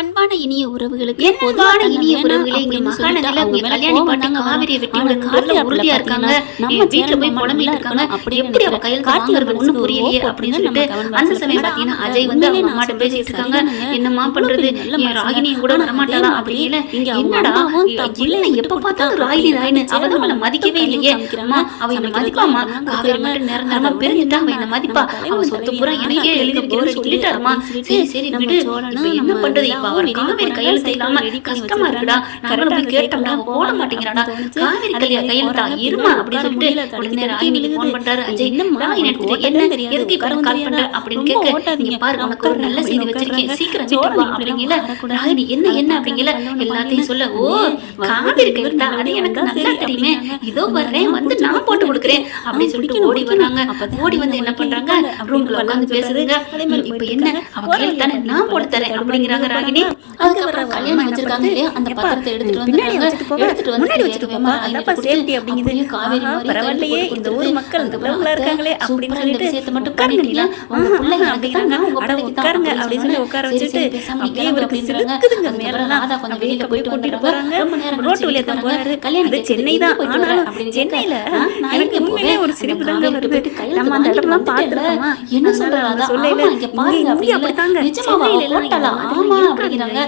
அன்பான இனிய உறவுகளுக்கு பொதுவான இனிய உறவுகளே இங்க மகாநதியில கல்யாணி பாட்டி காவிரியை வெட்டி விடுறதுல உறுதியா இருக்காங்க. நம்ம வீட்டுல போய் புலம்பிட்டு இருக்காங்க. எப்படி அவ கையில் வாங்குறது ஒண்ணும் புரியலையே அப்படின்னு சொல்லிட்டு அந்த சமயம் பாத்தீங்கன்னா அஜய் வந்து அவங்க அம்மாட்ட பேசிட்டு இருக்காங்க. என்னம்மா பண்றது, என் ராகினியும் கூட வரமாட்டாளா அப்படின்னு. என்னடா இல்ல எப்ப பார்த்தாலும் ராகினி ராயின்னு அவ நம்மள மதிக்கவே இல்லையே. அம்மா அவ என்ன மதிப்பாமா, காவிரி மட்டும் நேரம் பிரிஞ்சுட்டா அவ என்ன மதிப்பா, அவ சொத்து பூரா எனக்கே எழுதி வைக்கிறேன்னு சொல்லிட்டாருமா. சரி சரி விடு, இப்ப என்ன பண்றது, இப்ப அவர் காவிரி கையெழுத்து இல்லாம கஷ்டமா இருக்குடா, நாங்களும் போய் கேட்டோம்னா போட மாட்டேங்கிறாடா, காவிரி கையெழுத்தா இருமா அப்படின்னு சொல்லிட்டு உடனே ராகினிக்கு போன் பண்றாரு அஜய். ராகினி எடுத்துட்டு என்ன எதுக்கு இப்ப கால் பண்ற அப்படின்னு கேட்க, நீங்க பாரு உனக்கு ஒரு நல்ல செய்தி வச்சிருக்கேன், சீக்கிரம் வீட்டுக்கு வா அப்படிங்கல. ராகினி என்ன என்ன அப்படிங்கல எல்லாத்தையும் சொல்ல, ஓ காவிரி கையெழுத்தா, அது எனக்கு நல்லா தெரியுமே, இதோ வர்றேன் வந்து நான் போட்டு கொடுக்குறேன் அப்படின்னு சொல்லிட்டு ஓடி வர்றாங்க. ஓடி வந்து என்ன பண்றாங்க, ரூம்ல உட்காந்து பேசுறதுங்க. இப்ப என்ன அவ கையெழுத்தானே நான் போட்டு தரேன் அப்படிங்கிறாங்க ராகினி. அதுக்கப்புறம் கல்யாணம் வச்சிருக்காங்க இல்லையா, அந்த பத்திரத்தை எடுத்துட்டு வந்து முன்னாடி வச்சுக்கோமா, அதப்பா சேஃப்டி அப்படிங்கிறது. காவேரி பரவாயில்லையே, இந்த ஊர் மக்கள் நல்லவங்களா இருக்காங்களே அப்படின்னு சொல்லிட்டு விஷயத்தை மட்டும் பண்ணிட்டீங்க, உங்க பிள்ளைங்க அப்படிதான் உங்க பிள்ளைக்கு உட்காருங்க அப்படின்னு சொல்லி உட்கார வச்சுட்டு அப்படியே இவருக்கு சிலுக்குதுங்க மேலாம். அதான் கொஞ்சம் வெளியில போயிட்டு வந்துட்டு போறாங்க. ரொம்ப நேரம் ரோட்டு வழியா தான் போறாரு. கல்யாணம் சென்னை தான், ஆனாலும் அப்படின்னு சென்னையில எனக்கு உண்மையிலே ஒரு சிரிப்பு தாங்க வருது. நம்ம அந்த இடம்லாம் பார்த்துருக்கோமா, என்ன சொல்றாங்க சொல்லல, இங்க பாருங்க அப்படி அப்படித்தாங்க சென்னையில எல்லாம் ஆமா அப்படிங்கிறாங்க.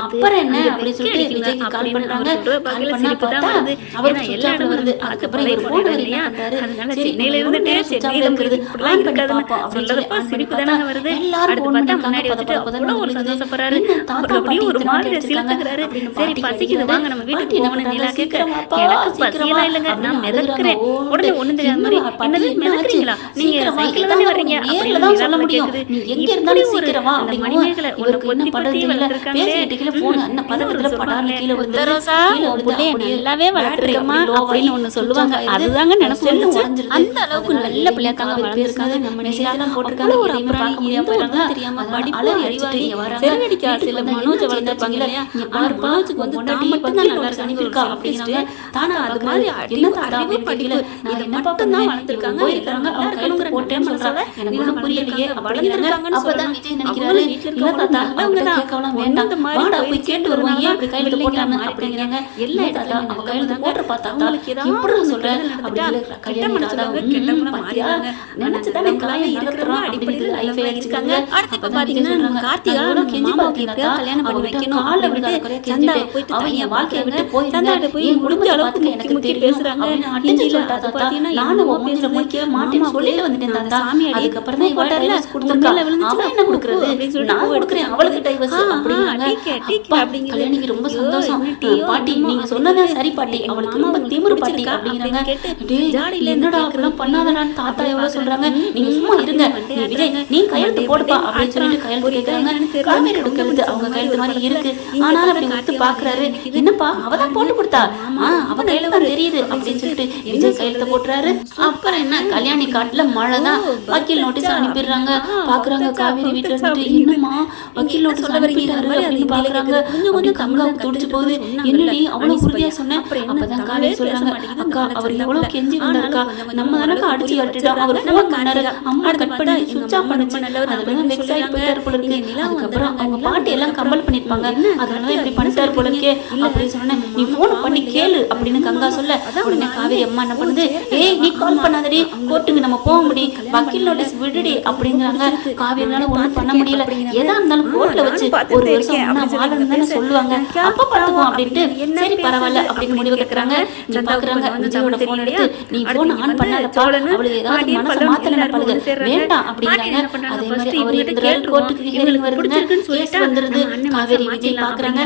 அப்புறம் என்ன அப்படி சொல்லிட்டு விஜய்க்கு கால் பண்றாங்க. கால் பண்ணா பார்த்தா அவருக்கு எல்லா இடம் வருது. அதுக்கப்புறம் இவர் போன் இல்லையா, அதனால சென்னையில இருந்துட்டே சென்னையில இருக்கிறது பிளான் பண்ணாதப்ப சொல்றப்ப சிரிப்பு தானே வருது. எல்லாரும் போன் பண்ணா முன்னாடி வந்துட்டு அப்பதான் ஒரு சந்தோஷப்படுறாரு. அவர் அப்படியே ஒரு மாதிரி சிரிக்கிறாரு. சரி பசிக்குது வாங்க நம்ம வீட்டுக்கு போகணும் நிலா கேட்க, எனக்கு பசியெல்லாம் இல்லைங்க, நான் மிதக்கிறேன். உடனே ஒண்ணு தெரியாத மாதிரி, என்னது மிதக்கிறீங்களா, நீங்க சைக்கிள் தானே வர்றீங்க அப்படின்னு சொல்ல முடியும். நீ எங்க இருந்தாலும் சீக்கிரமா அந்த மணிமேகலை ஒரு பொண்ணு படுத்து வளர்த்திருக்காங்களே, கீழே போன் அந்த பதவியில படாம கீழே வந்து ரோசா நல்லாவே வளர்த்துருக்கமா அப்படின்னு ஒண்ணு சொல்லுவாங்க. அதுதாங்க நினைச்சு அந்த அளவுக்கு நல்ல பிள்ளையா தாங்க வளர்ந்துருக்காங்க. நம்ம மெசேஜ்லாம் போட்டிருக்காங்க. ஒரு அப்புறம் போயிடுறாங்க தெரியாம படிப்புல அறிவாளி செருவடிக்க ஆசையில மனோஜ் வளர்த்துருப்பாங்க இல்லையா, மனோஜுக்கு வந்து தான் மட்டும் தான் நல்லா இருக்கா அப்படிங்கிறாங்க. தானா அது மாதிரி என்ன அறிவு படிக்கல, நான் என்ன மட்டும் தான் வளர்த்துருக்காங்க போயிருக்காங்க. அவங்க கையில போட்டேன்னு சொல்றாங்க, எனக்கு ஒன்றும் புரியலையே அப்படிங்கிறாங்க. அப்பதான் விஜய் நினைக்கிறாரு, இல்ல தாத்தா அவங்க தான் கேட்கலாம் வேண்டாம், வாடா போய் கேட்டு வருவாங்க, ஏன் அப்படி கையில போட்டாங்க அப்படிங்கிறாங்க. எல்லா இடத்துல அவங்க கையில போட்டு பார்த்தா எப்படி சொல்றேன் அப்படின்னு கல்யாணம் நினைச்சுதான் காலையில இருக்கிறோம் அடிப்படையில் லைஃப் ஆகிருக்காங்க. அடுத்து பாத்தீங்கன்னா நம்ம கார்த்திகா கெஞ்சி பாத்திருக்க கல்யாணம் பண்ணி வைக்கணும் ஆளை விட்டு சந்தாவை போயிட்டு அவன் என் வாழ்க்கையை விட்டு போய் சந்தாட்ட போய் முடிஞ்ச அளவுக்கு எனக்கு முக்கிய பேசுறாங்க. அடிஞ்சு சொல்லிட்டு பாத்தீங்கன்னா நானும் மூஞ்சில முடிக்க மாட்டேன்னு சொல்லிட்டு வந்துட்டேன் தாத்தா. அதுக்கப்புறம் தான் போட்டார்ல கொடுத்துருக்கா, அவன் என்ன கொடுக்குறது, நான் கொடுக்குறேன் அவளுக்கு டைவர்ஸ் அப்படிங்கிறாங்க. கல்யாணிக்கு ரொம்ப சந்தோஷம். பாட்டி நீங்க சொன்னதான் சரி பாட்டி, அவளுக்கு ரொம்ப திமிரு பாட்டி அப்படிங்கிறாங்க. என்னடா அப்படிலாம் பண்ணாதடான்னு தாத்தா எவ்வளவு சொல்றாங்க, நீங்க சும்மா இருங்க, விஜய் நீ கையெழுத்து போடுப்பா அப்படின்னு சொல்லிட்டு கையெழுத்து கேட்கறாங்க. காவேரியோட கையெழுத்து அவங்க கையெழுத்து மாதிரி இருக்கு, ஆனாலும் அப்படி எடுத்து பாக்குறாரு. என்னப்பா அவதான் போட்டு கொடுத்தா, அவ கையில தான் தெரியுது அப்படின்னு சொல்லிட்டு விஜய் கையெழுத்து போட்டுறாரு. அப்புறம் என்ன கல்யாணி காட்டுல மழைதான், வக்கீல் நோட்டீஸ் அனுப்பிடுறாங்க. பாக்குறாங்க காவேரி வீட்டுல இருந்துட்டு, என்னமா வக்கீல் நோட்டீஸ் அனுப்பிட்டாரு அப்படின்னு பாக்குறாங்க. கொஞ்சம் கமலாவுக்கு துடிச்சு போகுது, என்னடி அவ்வளவு உறுதியா சொன்னேன். அப்பதான் காவேரி சொல்றாங்க, அக்கா அவர் எவ்வளவு கெஞ்சி வந்தாருக்கா, நம்ம தானக்கா அடிச்சு கட்டுட்டோம், அவர் போன் பண்ணாரு, அம்மா கட் பண்ணி சுவிட்ச் ஆஃப் பண்ணுச்சு, அதெல்லாம் வெக்ஸ் ஆகி போயிட்டாரு போல இருக்கு. அதுக்கப்புறம் அவங்க பாட்டி எல்லாம் கம்பல் பண்ணிருப்பாங்க, அதனால இப்படி பண்ணிட்டாரு போல இருக்கே அப்படின்னு சொன்னேன். நீ போன் பண்ணி கேளு அப்படின்னு கங்கா சொல்ல, உடனே காவேரி அம்மா என்ன பண்ணுது, ஏய் நீ கால் பண்ணாதடி, கோர்ட்டுக்கு நம்ம போக முடியும், வக்கீல் நோட்டீஸ் விடுடி அப்படிங்கிறாங்க. காவேரினால ஒண்ணும் பண்ண முடியல, எதா இருந்தாலும் கோர்ட்ல வச்சு ஒரு வருஷம் வாழணும்னு சொல்லுவாங்க, அப்ப பாத்துக்குவோம் அப்படின்ட்டு சரி பரவாயில்ல அப்படின்னு முடிவு கேட்கறாங்க. பாக்குறாங்க விஜயோட போன் எடுத்து, நீ போன் ஆன் பண்ணாதப்பா அவளுக்கு ஏதாவது மனசை மாத்தல பண்ணுது வேண்டாம் அப்படிங்கிறாங்க. அதே மாதிரி அவர் இருக்கிற கோர்ட்டுக்கு ஹியரிங் வருதுங்க, கேஸ் வந்துருது. காவேரி விஜய் பாக்குறாங்க,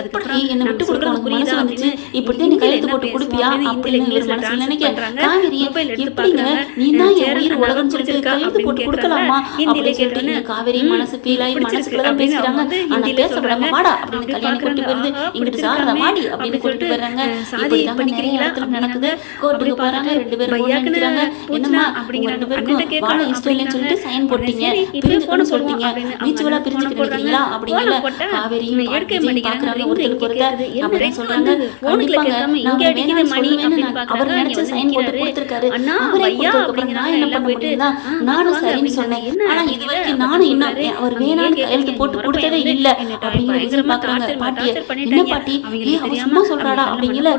எப்படி என்ன விட்டு கொடுக்க உனக்கு மனசு வந்துச்சு, இப்படிதான் நீ கையெழுத்து போட்டு கொடுப்பியா அப்படின்னு ஒரு மனசுல நினைக்க. காவேரி எப்படிங்க நீ தான் என் உயிர் உலகம் சொல்லிட்டு கையெழுத்து போட்டு கொடுக்கலாமா அப்படின்னு சொல்லிட்டு காவேரி மனசு ஃபீல் ஆகி மனசுக்குள்ளதான் பேசுறாங்க. ஆனா பேச விடாம வாடா அப்படின்னு கல்யாணம் கூட்டு போயிருது, இங்கிட்டு சாரதா வாடி அப்படின்னு கூட்டிட்டு போயிடுறாங்க. இப்படிதான் நிறைய இடத்துல நடக்குது. கோர்ட்டுக்கு போறாங்க, ரெண்டு பேரும் நினைக்கிறாங்க, என்னமா அப்படிங்கிற ரெண்டு பேருக்கும் வாழ இஷ்டம் இல்லைன்னு சொல்லிட்டு சைன் போட்டீங்க, பிரிஞ்சுக்கணும்னு சொல்லிட்டீங்க, மியூச்சுவலா பிரிஞ்சுக்கிறீங்களா அப்படிங்கல. காவேரியும் பாக்குறாங்க ஒருத்தருக்கு ஒருத்தர் அப்படின்னு சொல்றாங்க. கண்டிப்பாங்க இங்க அடிக்கிற மணி அவர் நினைச்ச சைன் போட்டு கொடுத்திருக்காரு, நான் என்ன பண்ண முடியுதா, நானும் சரின்னு சொன்னேன். ஆனா இது வரைக்கும் நானும் இன்னும் அவர் வேணான்னு கையெழுத்து போட்டு கொடுத்ததே இல்ல அப்படிங்கிற விஜய் பாக்குறாங்க பாட்டிய. என்ன பாட்டி அவ சும்மா சொல்றாடா அப்படிங்கல.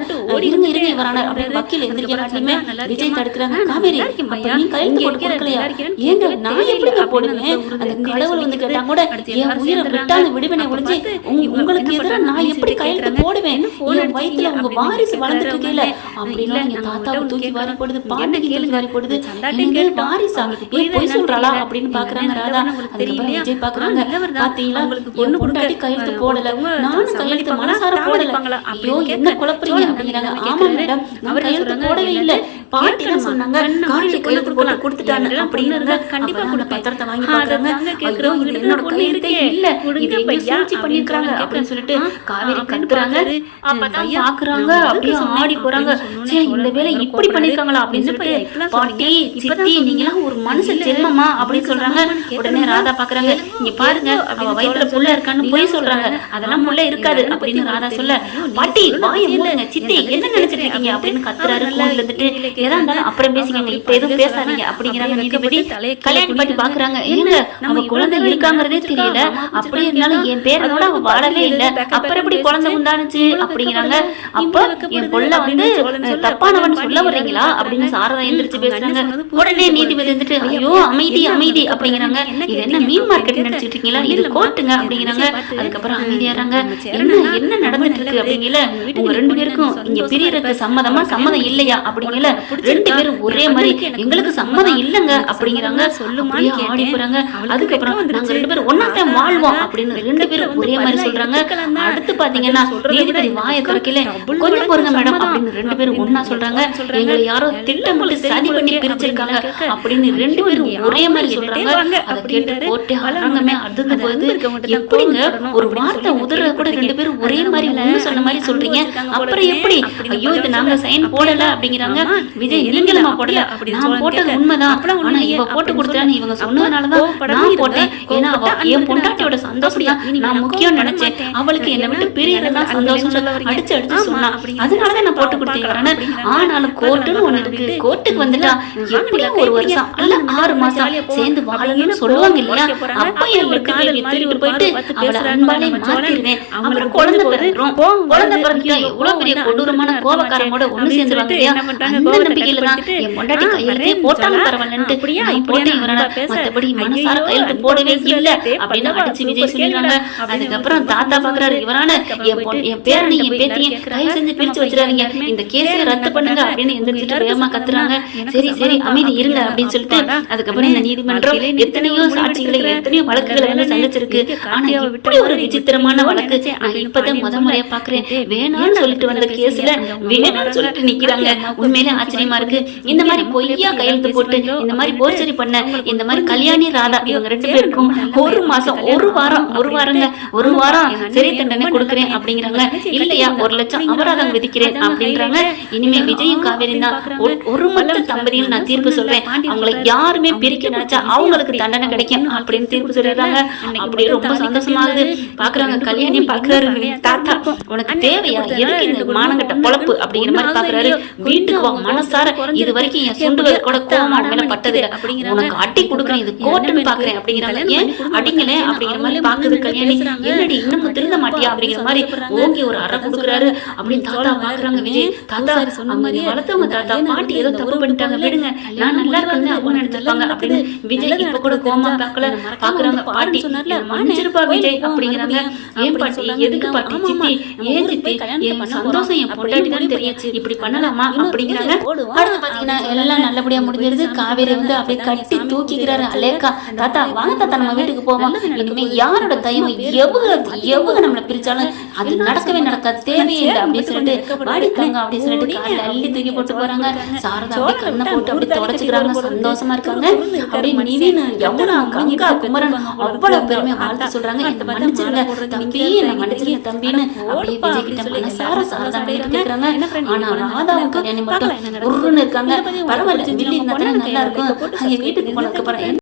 இருங்க இருங்க இவரான அப்படின்னு வக்கீல் எந்திரிக்கிறாட்டிலுமே விஜய் தடுக்கிறாங்க. காவேரி அப்ப நீ கையெழுத்து போட்டு கொடுக்கலையா? ஏங்க நான் எப்படிங்க போடுவேன்? அந்த கடவுள் வந்து கேட்டா கூட என் உயிரை விட்டா அந்த விடுவினை ஒழிஞ்சு உங்களுக்கு எதிராக நான் எப்படி கையெழுத்து போடுவேன்? என் வயிற்றுல உங்க வாரிசு வளர்ந்துட்டு இருக்கல அப்படிலாம் என் தாத்தாவை தூக்கி வாரி போடுது, பாண்டிக்கு தூக்கி வாரி போடுது. வாரிசா போய் சொல்றாளா அப்படின்னு பாக்குறாங்க ராதா. அதுக்கப்புறம் விஜய் பாக்குறாங்க, பாத்தீங்களா என் பொண்டாட்டி கையெழுத்து போடல, நானும் கையெழுத்து மனசார போடல, ஐயோ என்ன குழப்பறீங்க அப்படிங்கிறாங்க. ஆமா மேடம் அவர் கையெழுத்து போடவே இல்லை, பாட்டி தான் சொன்னாங்க காலையில கையெழுத்து போட்டு கொடுத்துட்டாங்க அப்படின்னு. கண்டிப்பா கூட பத்திரத்தை வாங்கி பாக்குறாங்க. ஐயோ இது என்னோட கையெழுத்தே இல்ல, இது எங்க சூழ்ச்சி பண்ணிருக்காங்க அப்படின்னு சொல்லிட்டு காவேரி கத்துறாங்க. அப்பதான் பாக்குறாங்க அப்படியே ஆடி போறாங்க. சரி இந்த வேலை இப்படி பண்ணிருக்காங்களா அப்படின்னு சொல்லிட்டு பாட்டி சித்தி நீங்களாம் ஒரு மனுஷ ஜென்மமா அப்படின்னு சொல்றாங்க. உடனே ராதா பாக்குறாங்க, இங்க பாருங்க அவ வயிற்றுல புள்ள இருக்கான்னு போய் சொல்றாங்க, அதெல்லாம் புள்ள இருக்காது அப்படின்னு ராதா சொல்ல, பாட்டி வாய மூடுங்க, சித்தி என்ன நினைச்சிட்டு இருக்கீங்க அப்படின்னு கத்துறாரு. கோன்ல இருந்துட்டு ஏதா இருந்தாலும் அப்புறம் பேசிக்கங்க, இப்ப எதுவும் பேசாதீங்க அப்படிங்கிறாங்க நீதிபதி. கல்யாணம் பண்ணி பாக்குறாங்க, ஏங்க அவ குழந்தை இருக்காங்கிறதே தெரியல, அப்படி இருந்தாலும் என் பேரனோட அவ வாழவே இல்லை, அப்புறம் எப்படி குழந்தை உண்டானுச்சு அப்படிங்கிறாங்க. அப்ப என் பொள்ள வந்து தப்பானவன் சொல்ல வர்றீங்களா அப்படின்னு சாரதா எந்திரிச்சு பேசுறாங்க. உடனே நீதிபதி வந்துட்டு ஐயோ அமைதி அமைதி அப்படிங்கிறாங்க. இது என்ன மீன் மார்க்கெட் நினைச்சிட்டு இருக்கீங்களா, இது கோர்ட்டுங்க அப்படிங்கிறாங்க. அதுக்கப்புறம் அமைதியாறாங்க. என்ன நடந்துட்டு இருக்கு அப்படிங்கல, உங்க ரெண்டு பேருக்கும் இங்க பிரியறதுக்கு சம்மதமா சம்மதம் இல்லையா அப்படிங்கல. ரெண்டு பேரும் ஒரே மாதிரி எங்களுக்கு சம்மதம் இல்லங்க அப்படிங்கிறாங்க. சொல்லுமான்னு ஆடி போறாங்க. அதுக்கப்புறம் நாங்க ரெண்டு பேரும் ஒன்னாத்தான் வாழ்வோம் அப்படின்னு ரெண்டு பேரும் ஒரே மாதிரி சொல்றாங்க. அடுத்து பாத்தீங்கன்னா நீதிபதி வாயை திறக்கல, கொஞ்சம் பொறுங்க மேடம் அப்படின்னு ரெண்டு பேரும் ஒன்னா சொல்றாங்க. எங்களை யாரோ திட்டமிட்டு சதி பண்ணி பிரிச்சிருக்காங்க அப்படின்னு ரெண்டு பேரும் ஒரே மாதிரி சொல்றாங்க. அதை கேட்டு போட்டு அரங்கமே அதிர்ந்து போகுது. எப்படிங்க ஒரு வார்த்தை உதற கூட ரெண்டு பேரும் ஒரே மாதிரி ஒண்ணு சொன்ன மாதிரி சொல்றீங்க, அப்புறம் எப்படி? ஐயோ இது நாங்க சைன் போடல அப்படிங்கிறாங்க. விஜய் நீங்களுமா போடல, நான் போட்டது உண்மைதான், ஆனா இவ போட்டு கொடுத்தான்னு இவங்க சொன்னதுனாலதான் நான் போட்டேன். ஏன்னா அவ என் பொண்டாட்டியோட சந்தோஷம் தான் நான் முக்கியம் நினைச்சேன், அவளுக்கு என்னை விட்டு பிரியறதுதான் சந்தோஷம் அடிச்சு அடிச்சு சொன்னா, அதனாலதான் நான் போட்டு கொடுத்தேன். ஆனாலும் கோர்ட்டுன்னு ஒண்ணு இருக்கு, கோர்ட்டுக்கு வந்துட்டா எப்படியும் ஒரு வருஷம் அல்ல 6 மாசம் சேர்ந்து வாழணும்னு சொல்லுவாங்க இல்லையா, அப்ப என் திருட்டு போயிட்டு அவளை அன்பாலே மாத்திருவேன். அப்புறம் குழந்தை பிறந்துரும், குழந்தை பிறந்துட்டா எவ்வளவு பெரிய கொடூரமான கோபக்காரங்களோட ஒண்ணு சேர்ந்துருவாங்க இல்லையா, அந்த நம்பிக்கையில தான் என் பொண்டாட்டி கையெழுத்தே போட்டாலும் பரவாயில்லன்ட்டு நான் போட்டேன். மத்தபடி மனசார கையெழுத்து போடவே இல்ல அப்படின்னு அடிச்சு விஜய் சொல்லிடுறாங்க. அதுக்கப்புறம் தாத்தா பாக்குறாரு, இவரான என் பேரனை என் பேத்தியை கை செஞ்சு பிரிச்சு வச்சிடாதீங்க, இந்த கேஸை ரத்து பண்ணுங்க அப்படின்னு எந்திரிச்சிட்டு வேகமா கத்துறாங்க. சரி சரி அமைதி இருங்க அப்படின்னு சொல்லிட்டு அதுக்கப்புறம் இந்த நீதிமன்றம் எத்தனையோ சாட்சிகளை எத்தனையோ வழக்குகளை வந்து சந்திச்சிருக்கு. ஆனா இப்படி ஒரு விசித்திரமான வழக்கு நான் இப்பதான் முறையா பாக்குறேன். வேணாம்னு சொல்லிட்டு வந்த கேஸ்ல வேணும்னு சொல்லிட்டு நிக்கிறாங்க. உண்மையிலே ஆச்சரியமா இருக்கு. இந்த மாதிரி பொய்யா கையெழுத்து போட்டு இந்த மாதிரி போர்ச்சரி பண்ண இந்த மாதிரி கல்யாணி ராதா இவங்க ரெண்டு பேருக்கும் ஒரு மாசம் ஒரு வாரம் சிறை தண்டனை கொடுக்குறேன் அப்படிங்கிறாங்க. இல்லையா 1 லட்சம் அபராதம் விதிக்கிறேன் அப்படின்றாங்க. இனிமே விஜயும் காவேரி தான் ஒரு மட்டும் தம்பதியில் நான் தீர்ப்பு சொல்றேன், அவங்களை யாருமே பிரிக்க நினைச்சா அவங்களுக்கு தண்டனை கிடைக்கும் அப்படின்னு தீர்ப்பு சொல்லிடுறாங்க. அப்படியே ரொம்ப சந்தோஷமாகுது. பாக்குறாங்க கல்யாணி பாக்குறாரு, தாத்தா உனக்கு தேவையா எதுக்கு இந்த மானங்கட்ட பொழப்பு அப்படிங்கிற மாதிரி பாக்குறாரு. வீட்டுக்கு வா மனசார, இது வரைக்கும் என் சுண்டு கூட கோவமா மேல பட்டது உனக்கு அடி கொடுக்குறேன், இது கோர்ட்டுன்னு பாக்குறேன் அப்படிங்கிறாங்க. ஏன் அடிங்களே அப்படிங்கிற மாதிரி பாக்குது கல்யாணி. என்னடி இன்னமும் திருந்த மாட்டியா அப்படிங்கிற மாதிரி ஓகே ஒரு அறை கொடுக்குறாரு அப்படின்னு தாத்தா பாக்குறாங்க. விஜய் தாத்தா அவங்க வளர்த்தவங்க தாத்தா பாட்டி ஏதோ தப்பு பண்ணிட்டாங்க விடுங்க, நான் நல்லா இருக்கேன்னு அவங்க நினைச்சிருப்பாங்க அப்படின்னு விஜய் இப்ப கூட கோமா பாக்கல பாக்குறாங்க. பாட்டி மன்னிச்சிருப்பா விஜய் அப்படிங்கிறாங்க. ஏன் பாட்டி எதுக்கு பாட்டி, சித்தி ஏன் சித்தி என் சந்தோஷம் என் பொண்டாட்டி தான் தெரியும், இப்படி பண்ணலாமா அப்படிங்கிறாங்க. அடுத்து பாத்தீங்கன்னா எல்லாம் நல்லபடியா முடிஞ்சிருது. காவேரி வந்து அப்படியே கட்டி தூக்கிக்கிறாரு அலேக்கா. தாத்தா வாங்க தாத்தா நம்ம வீட்டுக்கு போவோம், இனிமே யாரோட தயவும் எவ்வளவு நம்மளை பிரிச்சாலும் அது நடக்கவே நடக்காது, தேவையே இல்லை அப்படின்னு சொல்லிட்டு வாடித்தாங்க அப்படின்னு சொல்லிட்டு காலையில அள்ளி தூக்கி போட்டு போறாங்க. சாரதா அப்படி கண்ணை போட்டு அப்படி தொடச்சுக்கிறாங்க, சந்தோஷமா இருக்காங்க. அப்படியே நிவின் யமுனா கங்கா குமரன் அவ்வளவு பெருமையா வாழ்த்து சொல்றாங்க. இந்த மன்னிச்சிருங்க தம்பி, என்ன மன்னிச்சிருங்க தம்பின்னு அப்படியே விஜய் கிட்ட மனசார சாரதா கேட்கிறாங்க. ஆனா ராதாவும் கல்யாணி மட்டும் ஒருன்னு இருக்காங்க. பரவாயில்ல வில்லி இருந்தா நல்லா இருக்கும், அங்க வீட்டுக்கு போனதுக்கு அப்புறம்